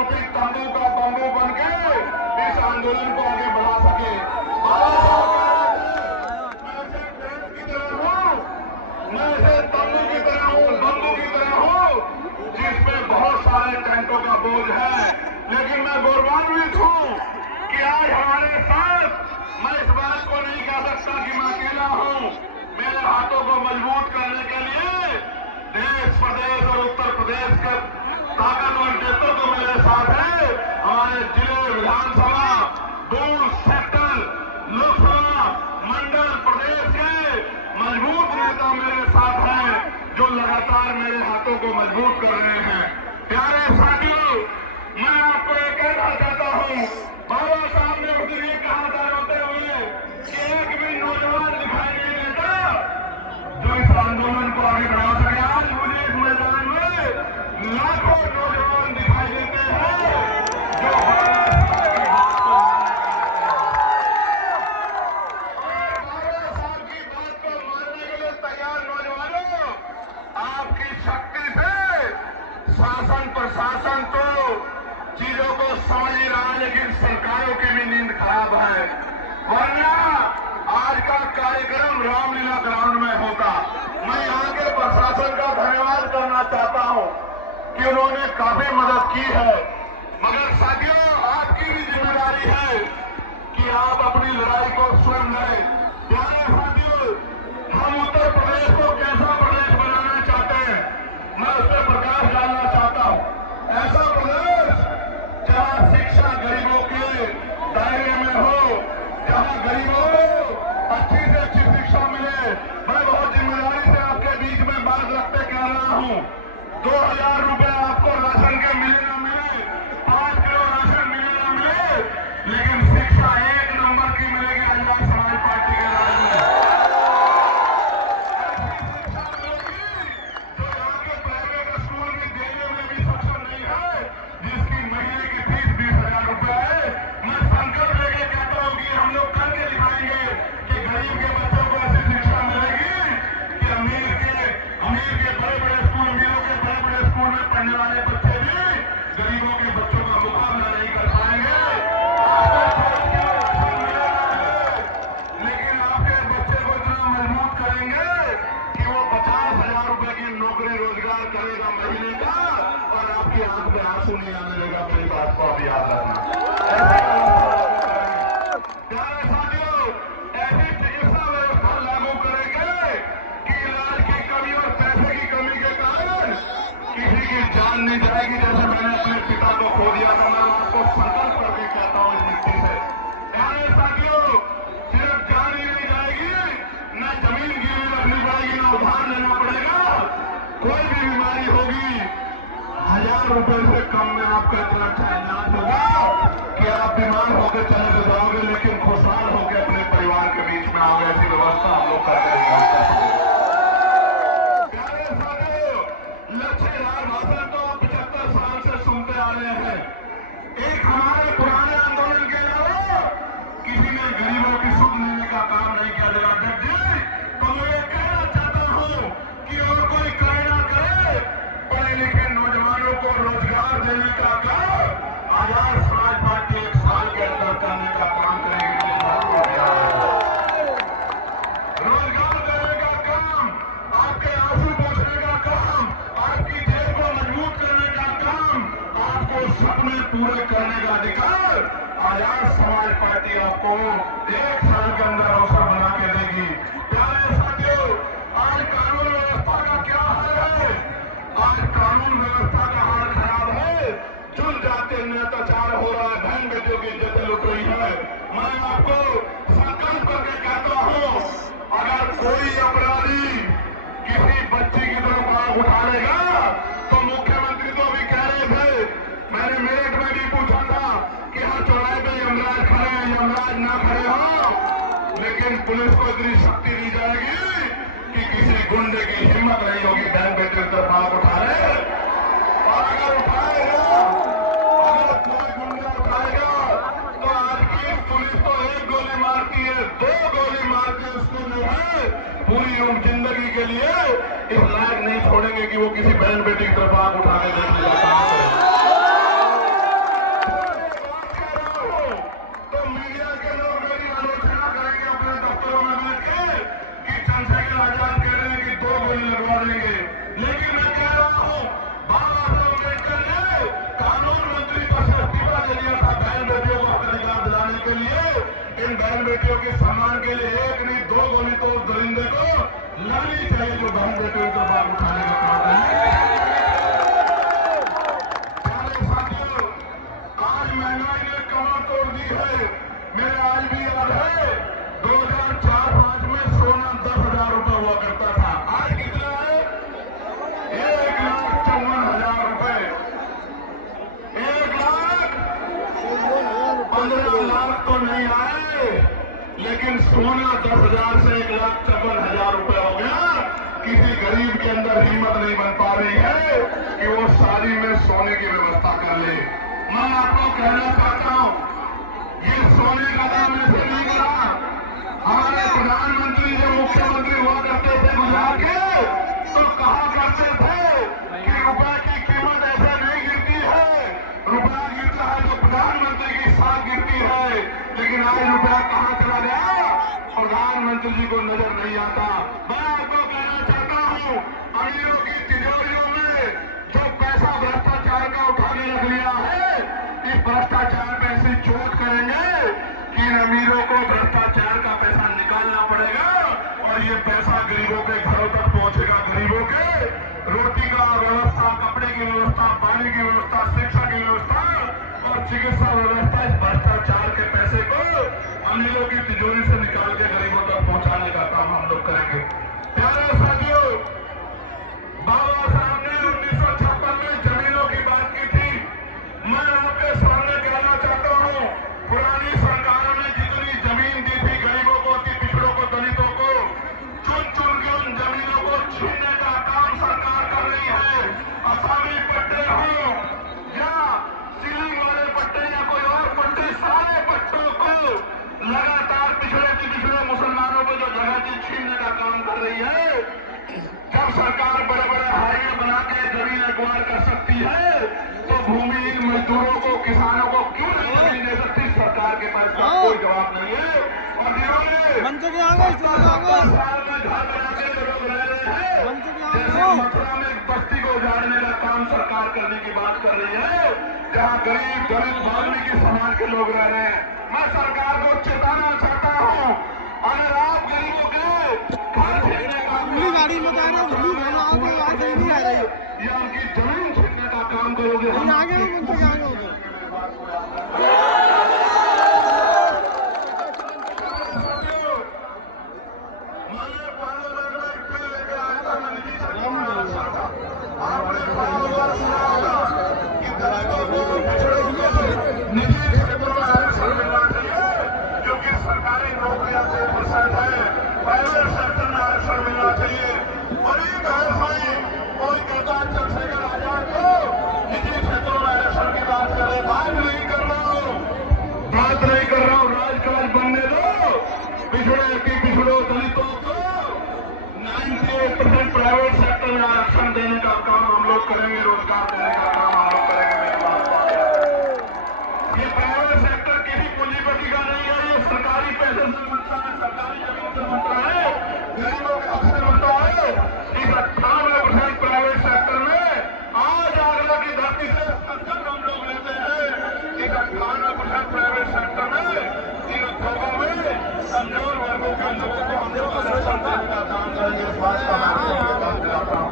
रूपी तंबू का बंबू बन के इस आंदोलन को आगे बढ़ा सके। मैं ऐसे तंबू की तरह हूँ, बंबू की तरह हूँ जिसमें बहुत सारे टेंटों का बोझ है, लेकिन मैं गौरवान्वित हूँ कि आज हमारे साथ, मैं इस बात को नहीं कह सकता कि मैं अकेला हूँ। मेरे हाथों को मजबूत करने के लिए देश, प्रदेश और उत्तर प्रदेश के ताकतवर नेतृत्व मेरे साथ है। हमारे जिले, विधानसभा, बूथ, सेक्टर, लोकसभा, मंडल, प्रदेश के मजबूत नेता मेरे साथ हैं जो लगातार मेरे हाथों को मजबूत कर रहे हैं। प्यारे साथियों, मैं आपको ये कहना चाहता हूँ, बाबा साहब ने उस दिन ये कहा था रोते हुए कि एक भी नौजवान दिखाई नहीं देता जो इस आंदोलन को आगे बढ़ा सके। आज मुझे इस मैदान में लाखों नौजवान दिखाई देते हैं जो बाबा साहब की बात को मानने के लिए तैयार नौजवानों, आपकी शक्ति से शासन प्रशासन तो चीजों को समझ ही रहा है, लेकिन सरकारों की भी नींद खराब है। वरना आज का कार्यक्रम रामलीला ग्राउंड में होता। मैं यहाँ के प्रशासन का धन्यवाद करना चाहता हूँ कि उन्होंने काफी मदद की है, मगर साथियों आपकी भी जिम्मेदारी है कि आप अपनी लड़ाई को स्वयं लड़ें। प्यारे साथियों, हम उत्तर प्रदेश को कैसा प्रदेश बनाना चाहते हैं, मैं उस पर प्रकाश डालना चाहता हूँ। ऐसा प्रदेश जहाँ शिक्षा गरीबों के दायरे में हो, जहाँ गरीबों को अच्छी से अच्छी शिक्षा मिले। मैं बहुत जिम्मेदारी से आपके बीच में बात रखते कह रहा हूँ, 2000 रुपए आपको राशन के मिले ना मिले, 5 किलो राशन मिले ना मिले, लेकिन शिक्षा एक नंबर की मिलेगी आजाद समाज पार्टी के राज में। ऐसी शिक्षा मिलेगी जो यहाँ के प्राइवेट स्कूल में देने में भी सक्षम नहीं है, जिसकी महीने की फीस 20,000 रुपए है। मैं संकल्प लेके कहता हूँ कि हम लोग करके दिखाएंगे कि गरीब के बच्चों को ऐसी शिक्षा मिलेगी कि अमीर के बड़े-बड़े स्कूल, अमीरों के बड़े-बड़े स्कूल में पढ़ने वाले बच्चे भी गरीबों के बच्चों का मुकाबला नहीं कर पाएंगे। लेकिन आपके बच्चे को इतना मजबूत करेंगे कि वो 50,000 रुपए की नौकरी रोजगार करेगा महीने का, और आपकी आंख में आंसू नहीं आने देगा। मेरी बात को आप याद रखना। प्यारे साथियों, ऐसी चिकित्सा व्यवस्था लागू करेंगे कि इलाज की कमी और पैसे की कमी के कारण किसी की जान नहीं जाएगी। जैसे मैंने अपने पिता को खो दिया था, मैं आपको संकल्प करके कहता हूँ इस मिट्टी से। प्यारे साथियों, सिर्फ जान ही नहीं जाएगी, न जमीन गिरवी रखनी पड़ेगी, न उधार लेना पड़ेगा। कोई भी बीमारी होगी, 1000 रुपए से कम में आपका इतना अच्छा इलाज होगा कि आप बीमार होकर चले तो जाओगे, लेकिन खुशहाल होकर अपने परिवार के बीच में आओगे। ऐसी व्यवस्था हम लोग कर देंगे। प्यारे साथियों, लच्छेदार भाषण तो 75 साल से सुनते आ रहे हैं। एक हमारे पुराने आंदोलन के अलावा किसी ने गरीबों की सुध लेने का काम नहीं किया। जनाब जी, तो मैं ये कहना चाहता हूँ कि और कोई करे ना करे, पढ़े लिखे नौजवानों को रोजगार देने का काम आजाद समाज पार्टी 1 साल के अंदर करने का काम करेगी। रोजगार देने का काम, आपके आंसू पोंछने का काम, आपकी जेब को मजबूत करने का काम, आपको सपने पूरे करने का अधिकार आजाद समाज पार्टी आपको 1 साल के अंदर अवसर बना के देगी। प्यारे साथियों, आज कानून व्यवस्था का क्या हाल है? आज कानून व्यवस्था का हाल खराब है। चुन जाते अत्याचार हो रहा है, बहन बेटियों की इज्जतें लुट रही है। मैं आपको संकल्प करके कहता हूँ, अगर कोई अपराधी किसी बच्ची की तरफ आंख उठा लेगा, तो मुख्यमंत्री तो अभी कह रहे थे, मैंने मेरठ में भी पूछा था कि हर चौराहे पे यमराज खड़े हैं, यमराज ना खड़े हो, लेकिन पुलिस को इतनी शक्ति दी जाएगी कि किसी गुंडे की हिम्मत नहीं होगी बहन बेटे की तरफ आंख उठाए। और अगर उठाएगा, अगर कोई गुंडा उठाएगा, तो आज की पुलिस तो 1 गोली मारती है, 2 गोली मार के उसको जो है पूरी उम्र जिंदगी के लिए इस लायक नहीं छोड़ेंगे कि वो किसी बहन बेटी की तरफ आंख उठा के देखने जाता है। बेटियों के सम्मान के लिए एक नहीं दो गोली तो उस दरिंदे को लगनी चाहिए जो बहन बेटियों को बात उठाने का काम प्यारे साथियों, आज महंगाई ने कमर तोड़ दी है। मेरे आज भी याद है 2004-5 में सोना 10,000 रुपए हुआ करता था। आज कितना है? 1,54,000 रुपए। 1,15 लाख तो नहीं आए, लेकिन सोना 10,000 से 1,54,000 रुपए हो गया। किसी गरीब के अंदर हिम्मत नहीं बन पा रही है कि वो शादी में सोने की व्यवस्था कर ले। मैं आपको कहना चाहता हूं, ये सोने का दाम ऐसे नहीं गिरा। हमारे प्रधानमंत्री जब मुख्यमंत्री हुआ करते थे गुजरात के, तो कहा करते थे कि रुपए की कीमत ऐसे नहीं गिरती है, रुपया गिरता है तो प्रधानमंत्री की साख गिरती है। लेकिन आज रुपया कहां चला गया, प्रधानमंत्री जी को नजर नहीं आता। मैं आपको कहना चाहता हूं, अमीरों की तिजोरियों में जो पैसा भ्रष्टाचार का उठा के रख लिया है, इस भ्रष्टाचार पे ऐसी चोट करेंगे कि इन अमीरों को भ्रष्टाचार का पैसा निकालना पड़ेगा और ये पैसा गरीबों के घरों तक पहुंचेगा। गरीबों के रोटी का व्यवस्था, कपड़े की व्यवस्था, पानी की व्यवस्था, शिक्षा की व्यवस्था और चिकित्सा व्यवस्था, इस भ्रष्टाचार के पैसे को अमीरों की तिजोरी से निकाल के गरीबों तक पहुंचाने का काम हम लोग करेंगे। प्यारे साथियों, बाबा साहब ने 1956 में जमीनों की बात की थी। मैं आपके सामने कहना चाहता हूं, पुरानी सरकार ने जितनी जमीन दी थी गरीबों को, पिछड़ों को, दलितों को, चुन चुन के उन जमीनों को छीनने का काम सरकार कर रही है। असामी पट्टे हो या सीलिंग वाले पट्टे या कोई और पट्टे, सारे पट्टों को लगातार पिछड़े मुसलमानों को जो जगह थी छीनने का काम कर रही है। जब सरकार बड़े बड़े हाईवे बना के जमीन एक्वायर कर सकती है, तो भूमिहीन मजदूरों को, किसानों को क्यों नहीं जमीन दे सकती? सरकार के पास कोई जवाब नहीं है। और जिन्होंने 70 साल में घर बना के लोग रह रहे हैं, जैसे मथुरा में एक बस्ती को उजाड़ने का काम सरकार करने की बात कर रही है, जहां गरीब दलित वाल्मीकि समाज के लोग रह रहे हैं। मैं सरकार को चेताना चाहता हूं, अगर आप गरीबों के घर छीनने का गाड़ी में जा रहे हो, या उनकी जमीन छीनने का काम करोगे, हम आगे निजी क्षेत्रों में आरक्षण मिलना चाहिए, क्योंकि सरकारी नौकरियां 2% है, प्राइवेट सेक्टर में आरक्षण मिलना चाहिए। और ये बहस हुई, कोई कहता चंद्रशेखर आजाद को निजी क्षेत्रों में आरक्षण की बात करे। बात नहीं कर रहा हूं, राजकाज बनने दो। पिछड़ों दलितों को 98% प्राइवेट सेक्टर में आरक्षण देने का काम हम लोग करेंगे, रोजगार देने का काम हम लोग करेंगे। मेरी बात ये प्राइवेट सेक्टर किसी पूंजीपति का नहीं है, ये सरकारी पैसे से बनता है।